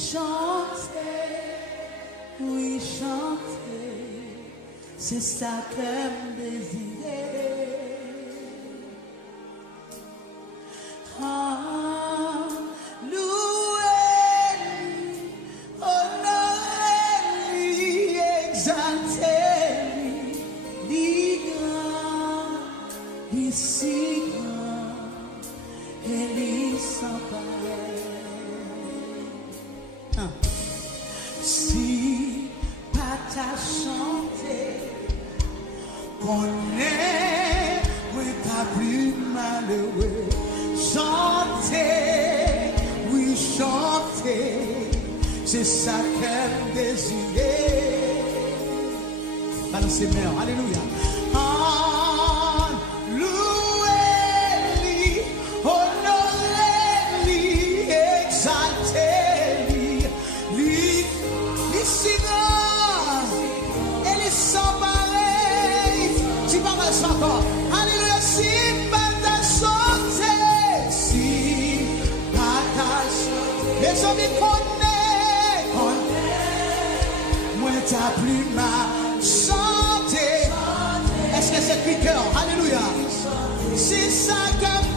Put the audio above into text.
chanter, oui chanter, c'est ça que me désirer. Ah, louer-lui, honorer-lui, exalter-lui, lui grand, lui si grand, et lui sans pareil. Si pas ta chanté, qu'on est, oui, pas plus malheureux. Chanter, oui, chanter, c'est ça qu'elle désirait. Balancez main, alléluia. Louez-lui, honorez-lui, exaltez-lui, lui si grand, et lui sans pareil. Tu parles ça encore. Alléluia, si pas ta chanter. Les hommes connaissent, moi t'as plus ma santé. Est-ce que c'est cri cœur? Alléluia. C'est ça comme